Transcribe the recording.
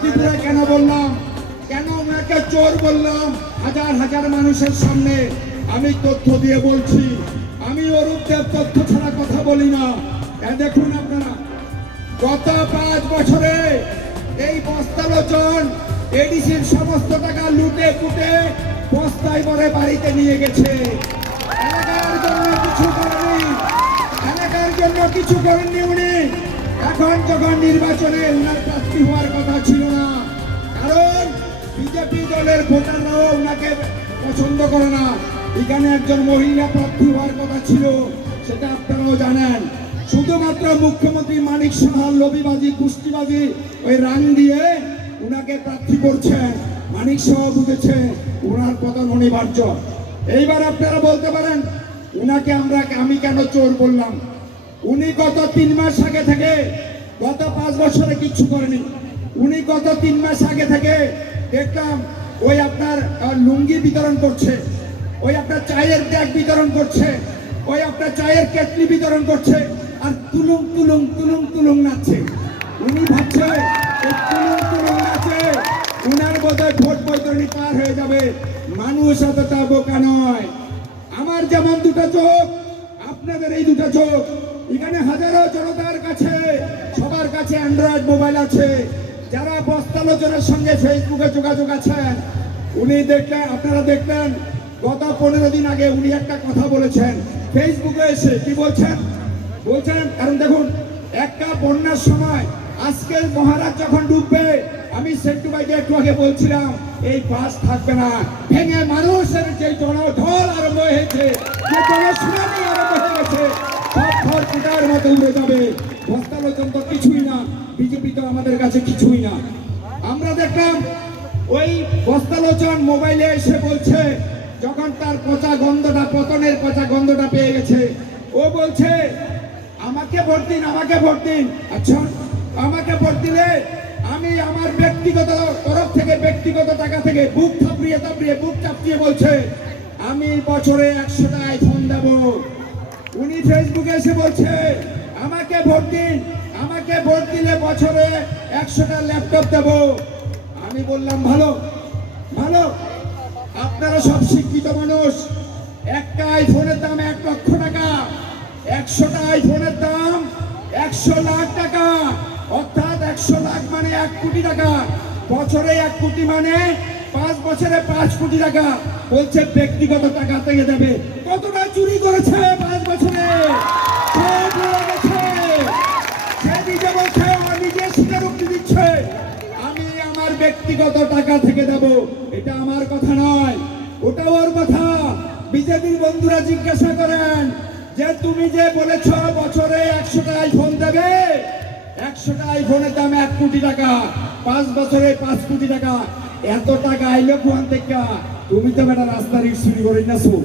ত্রিপুরা কেন বললাম, কেন ওনাকে চোর বললাম হাজার হাজার মানুষের সামনে? আমি তথ্য দিয়ে বলছি, আমি অরূপ দেব তথ্য ছাড়া কথা বলি না। দেখুন আপনারা, গত 5 বছরে এই বস্তালোচন এডিসির সমস্ত টাকা লুটে পুটে বস্তায় ভরে বাড়িতে নিয়ে গেছে। এলাকার জন্য কিছু করেনি, এলাকার জন্য কিছু করেননি উনি। এখন যখন নির্বাচনে উনার প্রার্থী হওয়ার কথা ছিল না, কারণ বিজেপি দলের ভোটাররাও উনাকে পছন্দ করে না। এখানে একজন মহিলা প্রার্থী হওয়ার কথা ছিল, সেটা আপনারাও জানেন। শুধুমাত্র মুখ্যমন্ত্রী মানিক সাহার লবিবাজি কুস্তিবাজি ওই রাং দিয়ে উনাকে প্রার্থী করছেন। মানিক সাহা বুঝেছে উনার পতন অনিবার্য। এইবার আপনারা বলতে পারেন উনাকে আমি কেন চোর বললাম? উনি গত 3 মাস আগে থেকে, গত 5 বছরে কিচ্ছু করেনি। উনি গত 3 মাস আগে থেকে দেখলাম ওই আপনার লুঙ্গি বিতরণ করছে, ওই আপনার চায়ের ব্যাগ বিতরণ করছে, ওই আপনার চায়ের কেটলি বিতরণ করছে, আর তুলুং তুলুং তুলুং তুলুং নাচছে। উনি ভাবছে এই তুলুং তুলুং নাচে উনার বোধহয় ভোট বৈতরণী পার হয়ে যাবে। মানুষ এতটা বোকা নয়। আমার যেমন 2টা চোখ, আপনাদের এই 2টা চোখ। এখানে হাজারো জনতার কাছে, সবার কাছে অ্যান্ড্রয়েড মোবাইল আছে। যারা বস্তালোচনের সঙ্গে ফেসবুকে যোগাযোগ আছেন, উনি দেখলেন, আপনারা দেখলেন গত 15 দিন আগে উনি একটা কথা বলেছেন ফেসবুকে এসে। কি বলছেন? কারণ দেখুন, একটা বন্যার সময় আজকে মহারাজ যখন ডুববে, আমি সেন্টু ভাইকে একটু আগে বলছিলাম এই বাস থাকবে না, ভেঙে মানুষের যে জনঢল আরম্ভ হয়েছে, যে জনশুনানি আরম্ভ হয়ে গেছে, সব ঘর কুটার মতো উড়ে যাবে। বস্তালোচন তো কিছুই না, বিজেপি তো আমাদের কাছে কিছুই না। আমরা দেখলাম ওই বস্তালোচন মোবাইলে এসে বলছে, যখন তার পচা গন্ধটা, পতনের পচা গন্ধটা পেয়ে গেছে, ও বলছে আমাকে ভোট দিন, আমাকে ভোট দিন। আচ্ছা, আমাকে ভোট দিলে আমি আমার ব্যক্তিগত তরফ থেকে, ব্যক্তিগত টাকা থেকে বুক থাপড়িয়ে বুক চাপড়িয়ে বলছে আমি বছরে 100টা আইফোন দেব। উনি ফেসবুকে এসে বলছে আমাকে ভোট দিন, আমাকে ভোট দিলে বছরে 100টা ল্যাপটপ দেব। আমি বললাম ভালো ভালো, আপনারা সব শিক্ষিত মানুষ। একটা আইফোনের দাম 1 লক্ষ টাকা, 100টা আইফোনের দাম 100 লাখ টাকা, অর্থাৎ 100 লাখ মানে 1 কোটি টাকা। বছরে 1 কোটি মানে 5 বছরে 5 কোটি টাকা। বলছে ব্যক্তিগত টাকা থেকে দেবে। কতটা চুরি করেছে 5 বছরে? সব উড়ে গেছে। সে নিজে বলছে, নিজে স্বীকারোক্তি দিচ্ছে আমি আমার ব্যক্তিগত টাকা থেকে দেব। এটা আমার কথা নয়, ওটা ওর কথা। বিজেপির বন্ধুরা জিজ্ঞাসা করেন যে তুমি যে বলেছ বছরে 100টা আইফোন দেবে, 100টা আইফোনের দাম 1 কোটি টাকা, 5 বছরে 5 কোটি টাকা, এত টাকা আইলো কোন থেকে? তুমি তো বেটা রাস্তার ইট চুরি করে নাছো।